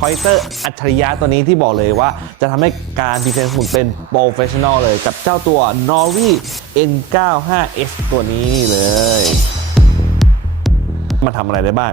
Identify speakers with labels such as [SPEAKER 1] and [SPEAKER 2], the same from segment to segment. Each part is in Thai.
[SPEAKER 1] พอยเตอร์อัจฉริยะตัวนี้ที่บอกเลยว่า จะทำให้การดีเซนส์หมุนเป็นโปรเฟชชั่นอลเลย กับเจ้าตัว n o r i N95S ตัวนี้เลย มันทำอะไรได้บ้าง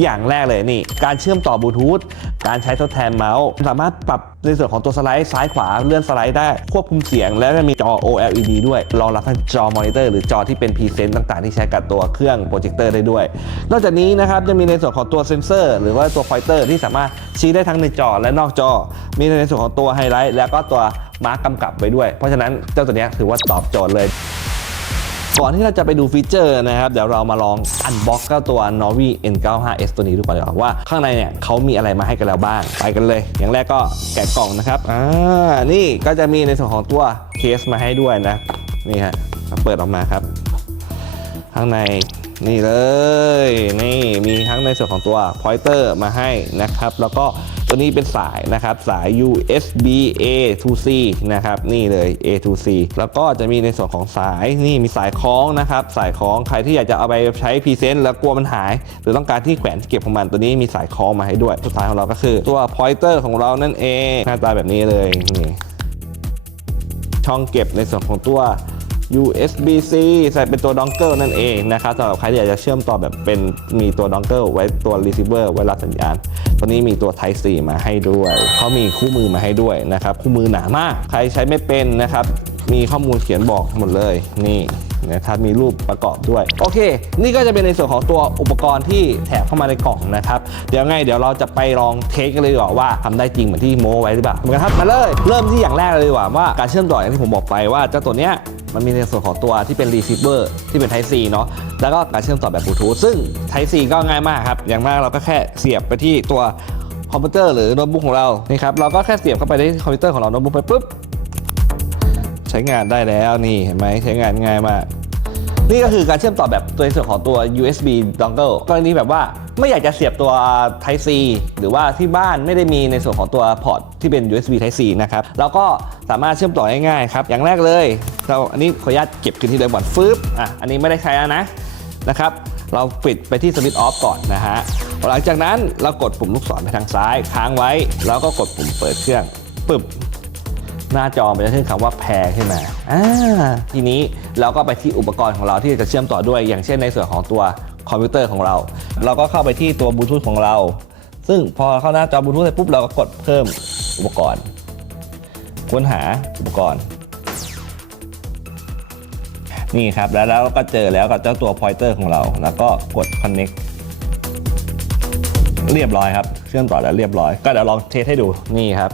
[SPEAKER 1] อย่างแรกเลยนี่ การเชื่อมต่อบลูทูธการใช้ทดแทนเมาส์สามารถปรับในส่วนของตัวสไลด์ซ้ายขวาเลื่อนสไลด์ได้ควบคุมเสียง และก็มีจอ OLED ด้วยรองรับทั้งจอมอนิเตอร์หรือจอที่เป็นพรีเซนต์ต่างๆ ที่ใช้กับตัวเครื่องโปรเจคเตอร์ได้ด้วย นอกจากนี้นะครับจะมีในส่วนของตัวเซนเซอร์ หรือว่าตัวพอยเตอร์ที่สามารถชี้ได้ทั้งในจอและนอกจอ มีในส่วนของตัวไฮไลท์แล้วก็ตัวมาร์กกำกับไว้ด้วย เพราะฉะนั้นเจ้าตัวเนี้ยถือว่าตอบโจทย์เลย ก่อนที่เราจะไปดูฟีเจอร์นะครับเดี๋ยวเรามาลองอันบ็อกเจ้าตัว n o v i N95S ตัวนี้ดูก่อนดีกว่าว่าข้างในเนี่ยเขามีอะไรมาให้กันแล้วบ้าง ไปกันเลย อย่างแรกก็แกะกล่องนะครับอ่านี่ก็จะมีในส่วนของตัวเคสมาให้ด้วยนะนี่ฮะเปิดออกมาครับ ข้างในนี่เลย นี่มีทั้งในส่วนของตัวพอยเตอร์มาให้นะครับ แล้วก็ ตัวนี้เป็นสายนะครับสาย USB A to C นะครับนี่เลย A to C แล้วก็จะมีในส่วนของสายนี่มีสายคล้องนะครับสายคล้องใครที่อยากจะเอาไปใช้พรีเซนต์แล้วกลัวมันหาย หรือต้องการที่แขวนเก็บของมันตัวนี้มีสายคล้องมาให้ด้วยสุดท้ายของเราก็คือ ตัวพอยเตอร์ของเรานั่นเองหน้าตาแบบนี้เลยนี่ช่องเก็บในส่วนของตัว USB-C ใส่เป็นตัวดองเกิลนั่นเองนะครับสำหรับใครที่อยากจะเชื่อมต่อแบบเป็นมีตัวดองเกิลไว้ตัว receiver ไว้รับสัญญาณ ตัวนี้มีตัว Type C มาให้ด้วยเขามีคู่มือมาให้ด้วยนะครับ คู่มือหนามาก ใครใช้ไม่เป็นนะครับ มีข้อมูลเขียนบอกหมดเลยนี่นะครับมีรูปประกอบด้วย โอเค นี่ก็จะเป็นในส่วนของตัวอุปกรณ์ที่แถมเข้ามาในกล่องนะครับ เดี๋ยวไงเดี๋ยวเราจะไปลองเทสกันเลยดีกว่าว่าทำได้จริงเหมือนที่โม้ไว้หรือเปล่าเหมือนกันครับมาเลย เริ่มที่อย่างแรกเลยดีกว่าว่าการเชื่อมต่ออย่างที่ผมบอกไปว่าเจ้าตัวเนี้ย มันมีในส่วนของตัวที่เป็น receiver ที่เป็น Type C เนาะแล้วก็การเชื่อมต่อแบบบลูทูธซึ่ง Type C ก็ง่ายมากครับ อย่างมากเราก็แค่เสียบไปที่ตัวคอมพิวเตอร์หรือโน้ตบุ๊กของเรานี่ครับเราก็แค่เสียบเข้าไปที่คอมพิวเตอร์ของเราโน้ตบุ๊กไปปุ๊บใช้งานได้แล้วนี่เห็นไหมใช้งานง่ายมาก นี่ก็คือการเชื่อมต่อแบบตัวในส่วนของตัว USB dongle กรณีแบบว่าไม่อยากจะเสียบตัว Type C หรือว่าที่บ้านไม่ได้มีในส่วนของตัวพอร์ตที่เป็น USB Type C นะครับเราก็สามารถเชื่อมต่อง่ายๆครับอย่างแรกเลย เราอันนี้ขออนุญาตเก็บขึ้นที่เดิมก่อนฟึบอะอันนี้ไม่ได้ใช้แล้วนะนะครับ เราปิดไปที่สวิตช์ออฟก่อนนะฮะหลังจากนั้นเรากดปุ่มลูกศรไปทางซ้ายค้างไว้ แล้วก็กดปุ่มเปิดเครื่องปึ๊บหน้าจอมันจะขึ้นคำว่าแพรขึ้นมาอ่าทีนี้เราก็ไปที่อุปกรณ์ของเราที่จะเชื่อมต่อด้วย อย่างเช่นในส่วนของตัวคอมพิวเตอร์ของเรา เราก็เข้าไปที่ตัวบลูทูธของเรา ซึ่งพอเข้าหน้าจอบลูทูธเสร็จปุ๊บเราก็กดเพิ่มอุปกรณ์ ค้นหาอุปกรณ์ นี่ครับแล้วเราก็เจอแล้วกับเจ้าตัวพอยเตอร์ของเรา แล้วก็กด connect เรียบร้อยครับ เชื่อมต่อแล้วเรียบร้อย ก็เดี๋ยวลองเทสให้ดูนี่ครับ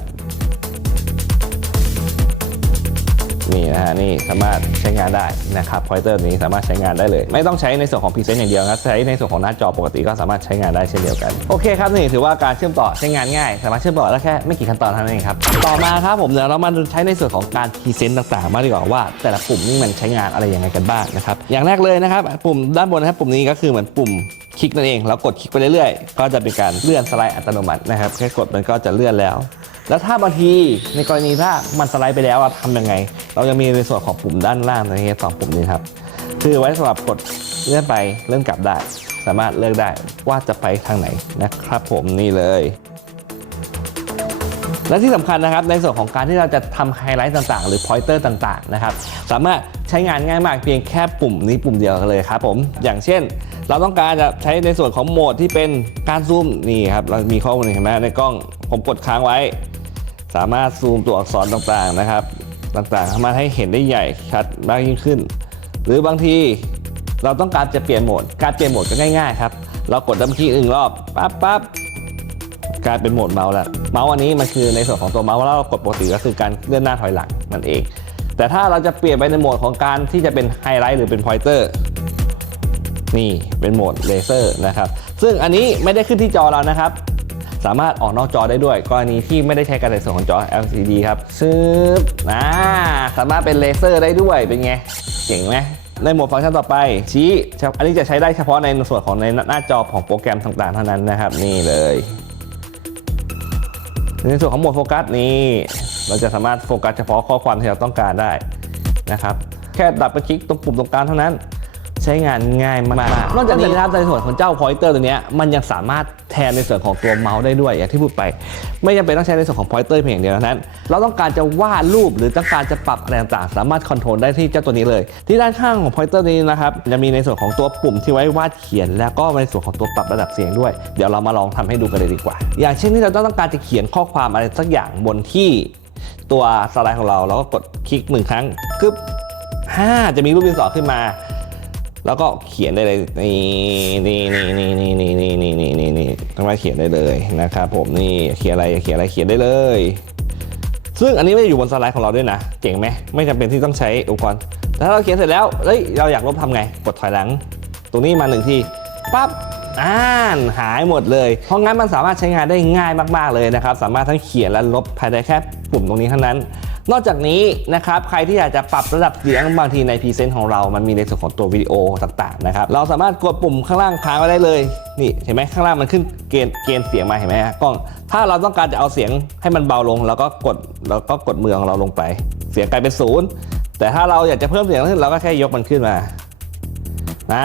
[SPEAKER 1] นี่นะฮะนี่สามารถใช้งานได้นะครับพอยเตอร์นี้สามารถใช้งานได้เลย ไม่ต้องใช้ในส่วนของพรีเซนต์อย่างเดียวครับใช้ในส่วนของหน้าจอปกติก็สามารถใช้งานได้เช่นเดียวกันโอเคครับนี่ถือว่าการเชื่อมต่อใช้งานง่าย สามารถเชื่อมต่อได้แค่ไม่กี่ขั้นตอนเท่านั้นเองครับต่อมาครับผมเดี๋ยวเรามาใช้ในส่วนของการพรีเซนต์ต่างๆ มาดีกว่าว่า แต่ละปุ่มนี่มันใช้งานอะไรยังไงกันบ้างนะครับอย่างแรกเลยนะครับปุ่มด้านบนนะครับปุ่มนี้ก็คือเหมือนปุ่มคลิกนั่นเองเรากดคลิกไปเรื่อยๆ ก็จะเป็นการเลื่อนสไลด์อัตโนมัตินะครับแค่กดมันก็จะเลื่อนแล้ว แล้วถ้าบางทีในกรณีถ้ามันสไลด์ไปแล้วอะทำยังไง เรายังมีในส่วนของปุ่มด้านล่างตรงนี้สองปุ่มนี้ครับ คือไว้สำหรับกดเลื่อนไปเลื่อนกลับได้ สามารถเลือกได้ว่าจะไปทางไหนนะครับ ผมนี่เลย และที่สำคัญนะครับ ในส่วนของการที่เราจะทำไฮไลท์ต่างๆ หรือพอยเตอร์ต่างๆนะครับสามารถใช้งานง่ายมากเพียงแค่ปุ่มนี้ปุ่มเดียวกันเลยครับผมอย่างเช่นเราต้องการจะใช้ในส่วนของโหมดที่เป็นการซูมนี่ครับเรามีข้อมูลเห็นไหมในกล้องผมกดค้างไว้ สามารถซูมตัวอักษรต่างๆนะครับ ต่างๆสามาให้เห็นได้ใหญ่ชัดมากยิ่งขึ้น หรือบางทีเราต้องการจะเปลี่ยนโหมด การเปลี่ยนโหมดก็ง่ายๆครับ เรากดดับคีย์หนึ่งรอบปั๊บปั๊บกลายเป็นโหมดเมาส์แล้วเมาส์อันนี้มันคือในส่วนของตัวเมาส์แล้วเรากดปกติก็คือการเลื่อนหน้าถอยหลังนั่นเอง แต่ถ้าเราจะเปลี่ยนไปในโหมดของการที่จะเป็นไฮไลท์หรือเป็นพอยเตอร์นี่เป็นโหมดเลเซอร์นะครับ ซึ่งอันนี้ไม่ได้ขึ้นที่จอเรานะครับ สามารถออกนอกจอได้ด้วย กรณีที่ไม่ได้ใช้การในส่วนของจอ LCD ครับซึบอ่าสามารถเป็นเลเซอร์ได้ด้วยเป็นไงเจ๋งไหมในโหมดฟังก์ชันต่อไปชี้ อันนี้จะใช้ได้เฉพาะในส่วนของในหน้าจอของโปรแกรมต่างๆเท่านั้นนะครับ นี่เลย ในส่วนของโหมดโฟกัสนี้ เราจะสามารถโฟกัสเฉพาะข้อความที่เราต้องการได้นะครับ แค่ดับไปคลิกตรงปุ่มตรงกลางเท่านั้น ใช้งานง่ายมากๆนอกจากนี้นะครับในส่วนของเจ้าพอยเตอร์ตัวเนี้ยมันยังสามารถแทนในส่วนของตัวเมาส์ได้ด้วยอย่างที่พูดไป ไม่จำเป็นต้องใช้ในส่วนของพอยเตอร์เพียงอย่างเดียวเท่านั้น เราต้องการจะวาดรูปหรือต้องการจะปรับอะไรต่างๆสามารถคอนโทรลได้ที่เจ้าตัวนี้เลย ที่ด้านข้างของพอยเตอร์นี้นะครับจะมีในส่วนของตัวปุ่มที่ไว้วาดเขียน แล้วก็ในส่วนของตัวปรับระดับเสียงด้วย เดี๋ยวเรามาลองทำให้ดูกันเลยดีกว่า อย่างเช่นที่เราต้องการจะเขียนข้อความอะไรสักอย่างบนที่ตัวสไลด์ของเราเราก็กดคลิกหนึ่งครั้งกึ๊บห้าจะมีรูปดินสอขึ้นมา แล้วก็เขียนได้เลยนี่นี่นี่นี่นี่นี่นี่นี่นี่นี่นี่ทำไมเขียนได้เลยนะครับผมนี่เขียนอะไรเขียนอะไรเขียนได้เลย ซึ่งอันนี้ไม่ได้อยู่บนสไลด์ของเราด้วยนะ เจ๋งไหมไม่จำเป็นที่ต้องใช้อุปกรณ์แต่ถ้าเราเขียนเสร็จแล้วเอ้ยเราอยากลบทำไงกดถอยหลัง ตรงนี้มาหนึ่งทีปั๊บอ่านหายหมดเลย เพราะงั้นมันสามารถใช้งานได้ง่ายมาก ๆ เลยนะครับ สามารถทั้งเขียนและลบภายในแค่ปุ่มตรงนี้เท่านั้น นอกจากนี้นะครับใครที่อยากจะปรับระดับเสียงบางทีในพรีเซนต์ของเรา มันมีในส่วนของตัววิดีโอต่างๆนะครับเราสามารถกดปุ่มข้างล่างค้างไว้ได้เลยนี่เห็นไหมข้างล่างมันขึ้นเกณฑ์เกณฑ์เสียงมาเห็นไหมฮะกล้องถ้าเราต้องการจะเอาเสียงให้มันเบาลงเราก็กดเราก็กดมือของเราลงไป เสียงกลายเป็นศูนย์แต่ถ้าเราอยากจะเพิ่มเสียงขึ้นเราก็แค่ยกมันขึ้นมาอ่า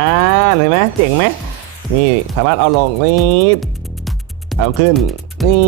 [SPEAKER 1] เห็นไหมเจ๋งไหมนี่สามารถเอาลงนี่เอาขึ้น นี่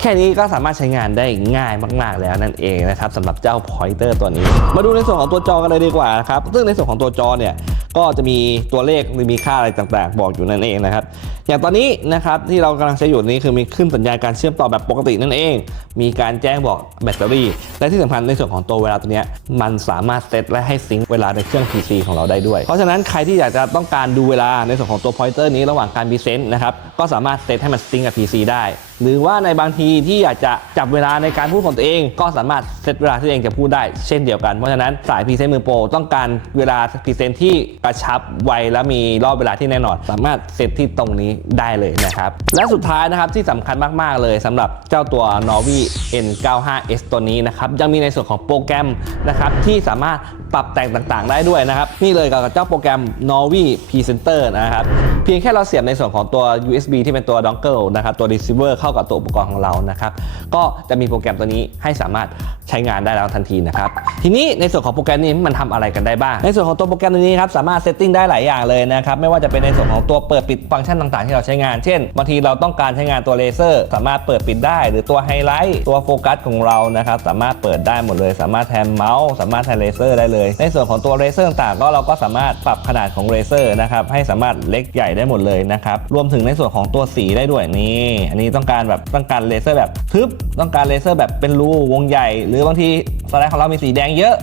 [SPEAKER 1] แค่นี้ก็สามารถใช้งานได้ง่ายมาก ๆ แล้วนั่นเองนะครับสำหรับเจ้า pointer ตัวนี้ มาดูในส่วนของตัวจอกันเลยดีกว่านะครับซึ่งในส่วนของตัวจอเนี่ย ก็จะมีตัวเลขหรือมีค่าอะไรต่างๆ บอกอยู่นั่นเองนะครับ อย่างตอนนี้นะครับที่เรากำลังใช้อยู่นี้คือมีขึ้นสัญญาณการเชื่อมต่อแบบปกตินั่นเอง มีการแจ้งบอกแบตเตอรี่ และที่สำคัญในส่วนของตัวเวลาตัวนี้มันสามารถเซตและให้ซิงค์เวลาในเครื่อง PC ของเราได้ด้วย เพราะฉะนั้นใครที่อยากจะต้องการดูเวลาในส่วนของตัว pointer นี้ระหว่างการพรีเซนต์นะครับก็สามารถเซตให้มันซิงค์กับ PC ได้ หรือว่าในบางทีที่อยากจะจับเวลาในการพูดของตัวเอง ก็สามารถเซตเวลาที่ตัวเองจะพูดได้ เช่นเดียวกันเพราะฉะนั้นสายพรีเซนต์มือโปรต้องการเวลาพรีเซนต์ที่กระชับไวและมีรอบเวลาที่แน่นอน สามารถเซตที่ตรงนี้ได้เลยนะครับ และสุดท้ายนะครับที่สำคัญมาก ๆ เลยสำหรับเจ้าตัว Novi N95S ตัวนี้นะครับยังมีในส่วนของโปรแกรมนะครับที่สามารถปรับแต่งต่างๆ ได้ด้วยนะครับ นี่เลยกับเจ้าโปรแกรม Novi Presenter นะครับเพียงแค่เราเสียบในส่วนของตัว USB ที่เป็นตัว dongle นะครับตัว receiver เข้ากับตัวอุปกรณ์ของเรานะครับก็จะมีโปรแกรมตัวนี้ให้สามารถใช้งานได้แล้วทันทีนะครับทีนี้ในส่วนของโปรแกรมนี้มันทำอะไรกันได้บ้าง ในส่วนของตัวโปรแกรมตัวนี้ครับสามารถเซตติ้งได้หลายอย่างเลยนะครับไม่ว่าจะเป็นในส่วนของตัวเปิดปิดฟังก์ชันต่างๆ ที่เราใช้งาน เช่นบางทีเราต้องการใช้งานตัวเลเซอร์ สามารถเปิดปิดได้ หรือตัวไฮไลท์ตัวโฟกัสของเรานะครับสามารถเปิดได้หมดเลย สามารถแทนเมาส์สามารถแทนเลเซอร์ได้เลย ในส่วนของตัวเลเซอร์ต่างๆก็เราก็สามารถปรับขนาดของเลเซอร์นะครับให้สามารถเล็กใหญ่ได้หมดเลยนะครับรวมถึงในส่วนของตัวสีได้ด้วยนี่อันนี้ต้องการแบบต้องการเลเซอร์แบบทึบต้องการเลเซอร์แบบเป็นรูวงใหญ่ หรือบางทีสไลด์ของเรามีสีแดงเยอะ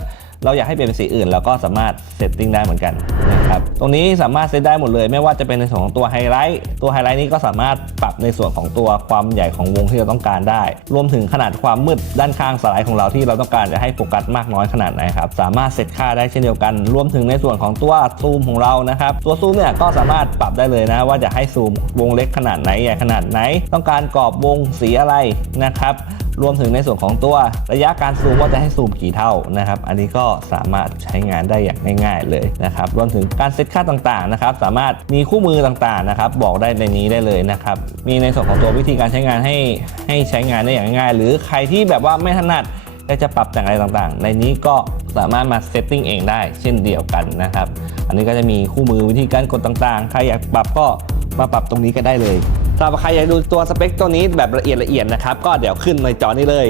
[SPEAKER 1] เราอยากให้เปลี่ยนเป็นสีอื่นเราก็สามารถเซตติ้งได้เหมือนกันนะครับตรงนี้สามารถเซตได้หมดเลย ไม่ว่าจะเป็นในส่วนของตัวไฮไลท์ตัวไฮไลท์นี้ก็สามารถปรับในส่วนของตัวความใหญ่ของวงที่เราต้องการได้ รวมถึงขนาดความมืดด้านข้างสไลด์ของเราที่เราต้องการจะให้โฟกัสมากน้อยขนาดไหนครับสามารถเซตค่าได้เช่นเดียวกัน รวมถึงในส่วนของตัวซูมของเรานะครับตัวซูมเนี่ยก็สามารถปรับได้เลยนะ ว่าจะให้ซูมวงเล็กขนาดไหนใหญ่ขนาดไหน ต้องการกรอบวงสีอะไรนะครับ รวมถึงในส่วนของตัวระยะการซูมว่าจะให้ซูมกี่เท่านะครับ อันนี้ก็สามารถใช้งานได้อย่างง่ายๆเลยนะครับ รวมถึงการเซตค่าต่างๆนะครับ สามารถมีคู่มือต่างๆนะครับ บอกได้ในนี้ได้เลยนะครับ มีในส่วนของตัววิธีการใช้งานให้ให้ใช้งานได้อย่างง่ายๆหรือใครที่แบบว่าไม่ถนัดก็จะปรับแต่งอะไรต่างๆ ในนี้ก็สามารถมาเซตติ้งเองได้เช่นเดียวกันนะครับ อันนี้ก็จะมีคู่มือวิธีการกดต่างๆ ใครอยากปรับก็มาปรับตรงนี้ก็ได้เลย สำหรับใครอยากดูตัวสเปคตัวนี้แบบละเอียดละเอียดนะครับก็เดี๋ยวขึ้นในจอนี้เลย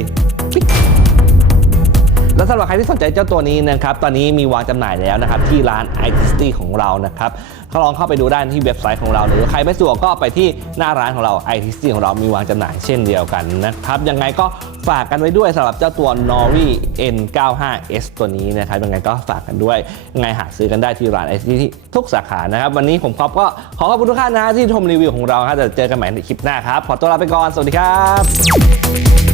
[SPEAKER 1] แล้วสำหรับใครที่สนใจเจ้าตัวนี้นะครับ ตอนนี้มีวางจำหน่ายแล้วนะครับที่ร้าน i t i s t y ของเรานะครับก็ลองเข้าไปดูได้ที่เว็บไซต์ของเรา หรือใครไม่สะดวกก็ไปที่หน้าร้านของเรา i t i s t y ของเรามีวางจำหน่ายเช่นเดียวกันนะครับ ยังไงก็ฝากกันไว้ด้วยสำหรับเจ้าตัว Nori N95S ตัวนี้นะครับ ยังไงก็ฝากกันด้วย ยังไงหาซื้อกันได้ที่ร้าน i t i s t y ทุกสาขานะครับ วันนี้ผมครอบก็ขอขอบคุณทุกท่านนะที่ชมรีวิวของเราครับเดี๋ยวเจอกันใหม่ในคลิปหน้าครับ ขอตัวลาไปก่อน สวัสดีครับ